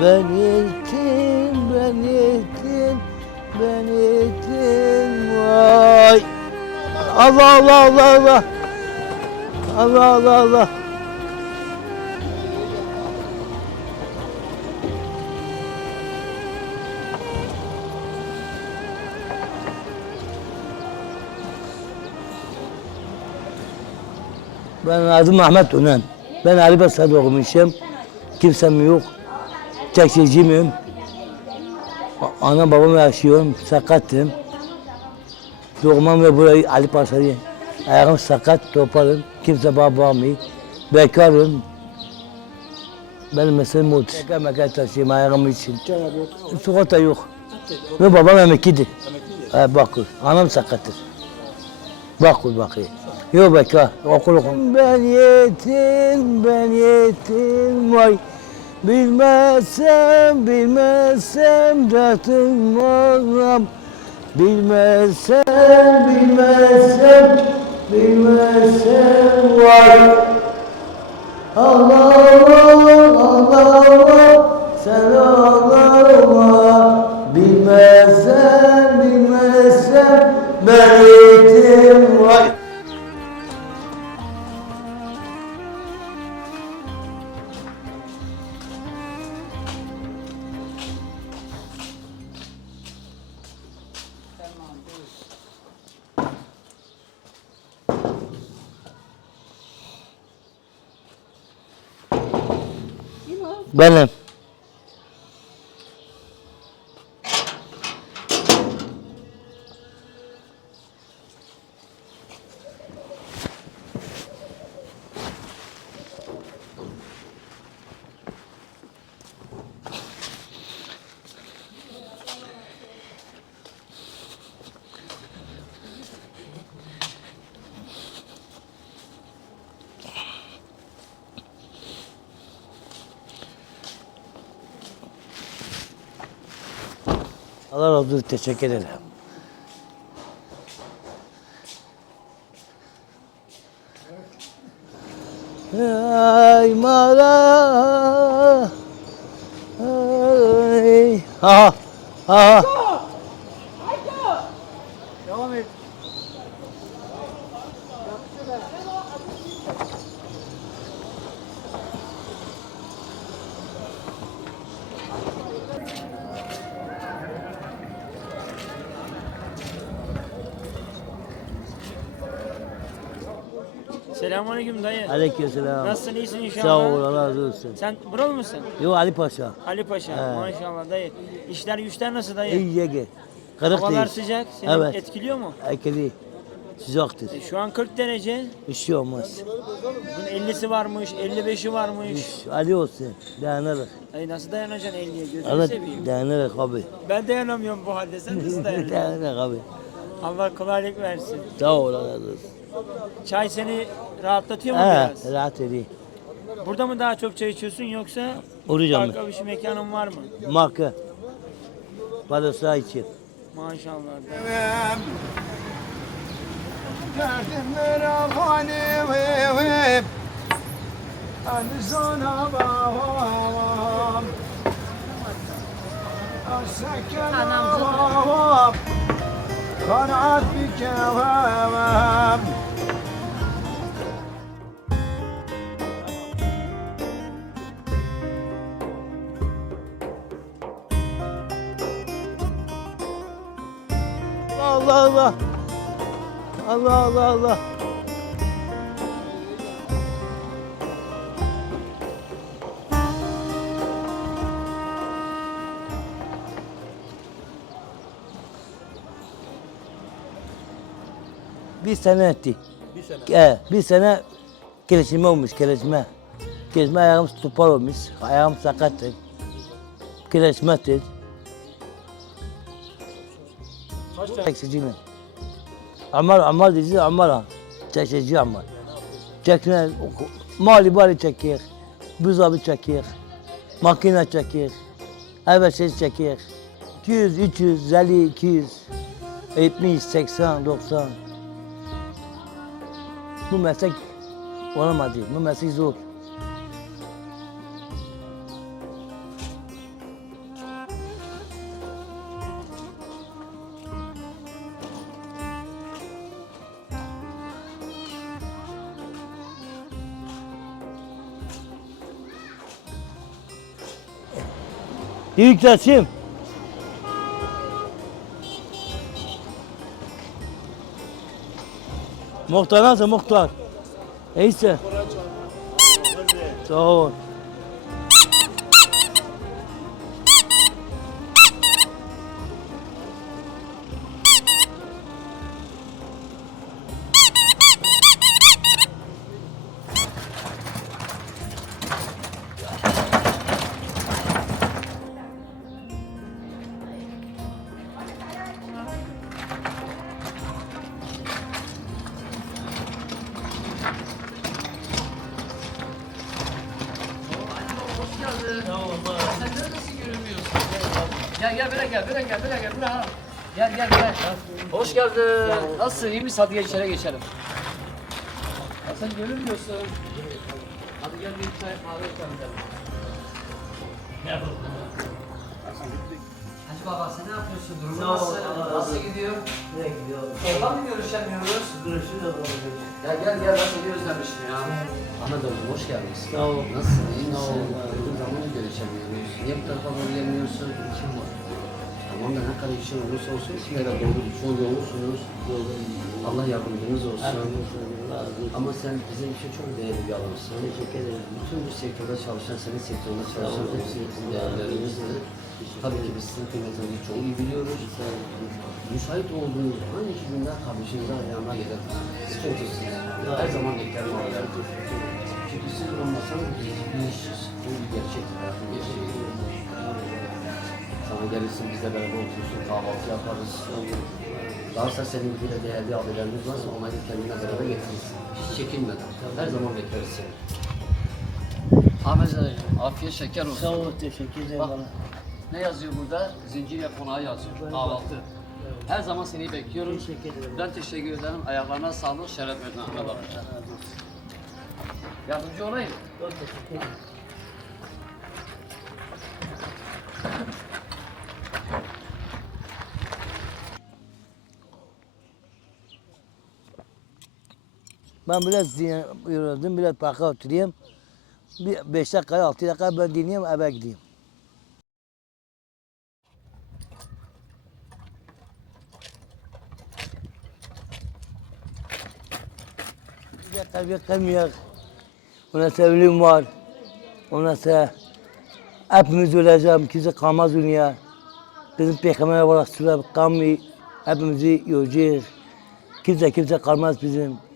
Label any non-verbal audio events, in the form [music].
Ben yetim, ben yetim, ben yetim. Vay. Allah Allah Allah Allah. Allah Allah Allah. Ben adım Ahmet Önen. Ben Ali Basra'da okumuşum. Kimsem yok. Çekiciyim. Ana babam yaşıyorum. Sakattım. Doğmam ve burayı Ali Paşa'yı. Ayağım sakat, toparım. Kimse bana bakmıyor. Bekarım. Benim meselem o. Meka meka taşıyayım ayağım için. Sigorta yok. Ve babam emeklidir. Ha, bakır. Anam sakattır. Bakır bakıyor. Yok beka. Okul okul. Ben yetim, ben yetim. Vay. Bilmezsem, bilmezsem dertim varam. Bilmezsem, bilmezsem, bilmezsem. Allah Allah, Allah Allah, sen Allah'ıma. Bilmezsem, bilmezsem, Benim. Allah razı olsun. Teşekkür ederim. Ay mala. Ay. Ha. Ha. Devam et. Selamünaleyküm dayı. Aleykümselam. Nasılsın iyisin inşallah? Sağ ol Allah razı olsun. Sen buralı mısın? Yo Ali Paşa. Ali Paşa. He. Maşallah dayı. İşler güçler nasıl dayı? İyi yege. Kırık Havalar değil. sıcak. Seni Evet. etkiliyor mu? Ekeli. Sıcaktır. E, Şu an 40 derece. Bir şey olmaz. Bunun 50'si varmış, 55'i varmış. İş Ali olsun. Dayanırız. Dayı nasıl dayanacaksın 50'ye? Gözünü Evet seveyim. dayanırız abi. Ben dayanamıyorum bu halde. Sen nasıl [laughs] dayanacaksın? dayanırız abi. Allah kolaylık versin. Sağ ol Allah razı olsun. Çay seni rahatlatıyor mu He, biraz? rahat edeyim. Burada mı daha çok çay içiyorsun yoksa Vuracağım. farklı bir mekanın var mı? Marka. Balısa için. Maşallah. Hani sana ağam Kanaat bir kevamam Allah Allah Allah. Bir sene etti. Bir sene? Ee, bir sene gelişme olmuş, gelişme. Gelişme ayağım topal olmuş, ayağım sakattır. Gelişmedir. Çekici mi? Amar, amar dedi, amar ha. Çekici amar. Çekme, mali bari çekiyor. Buzdolabı çekiyor. Makine çekiyor. Her şey çekiyor. 200, 300, 50, 200, 70, 80, 90. Bu meslek olamadı. Bu meslek zor. Yükselteyim. Muhtar nasıl muhtar? Neyse. Sağ ol. Gel gel böyle gel böyle gel böyle gel böyle ha. Gel gel gel. Hoş geldin. Nasılsın? İyi misin? Hadi gel içeri geçelim. Ya sen görünmüyorsun. Hadi gel bir çay kahve içelim. Hacı baba sen ne yapıyorsun? Ol, nasıl? Gidiyor? Nereye gidiyor? Oradan mı görüşemiyoruz? Görüşürüz. Gel gel gel ben seni özlemiştim ya. Anadolu hoş geldiniz. Sağ ol. Nasılsın? İyi Sağ ol. misin? Uzun zamandır görüşemiyoruz. Niye bu tarafa gelmiyorsun? İşim var. Tamam da ne kadar işin olursa olsun işlere doğru çoğu yoğunsunuz. Allah yardımcınız olsun. Ama sen bizim için çok değerli bir adamsın. Teşekkür ederim. Bütün bu sektörde çalışan, senin sektöründe çalışan hepsi bizim değerlerimizdir. Tabii ki biz sizin kıymetinizi çok iyi biliyoruz. Müsait olduğunuz hangi günde kardeşinize ayağına gelir. Sıkıntısız. Her zaman beklerim. Çünkü siz olmasanız biz bir işiz. Bu bir gerçek. hayatın gerçeği. Sana gelirsin bizle beraber oturursun, kahvaltı yaparız. Varsa senin gibi de değerli abilerimiz varsa onları kendine beraber getirirsin. Hiç çekinmeden. Her zaman bekleriz seni. Ahmet afiyet şeker olsun. Sağ ol. Teşekkür ederim. Bak, bana. ne yazıyor burada? Zincirle konağı yazıyor. Kahvaltı. Her zaman seni bekliyorum. Teşekkür ederim. Ben teşekkür ederim. Ayaklarına sağlık, şeref verdin abi. Yardımcı olayım. Çok teşekkür ederim. Ben biraz yoruldum, biraz parka oturayım. Bir beş dakika, altı dakika ben dinleyeyim, eve gideyim. Bir dakika, bir kalmıyor. Ona sevgilim var. Ona se hepimiz öleceğim, kimse kalmaz dünya. Bizim peygamber olarak süre kalmıyor. Hepimizi yoracağız. Kimse kimse kalmaz bizim.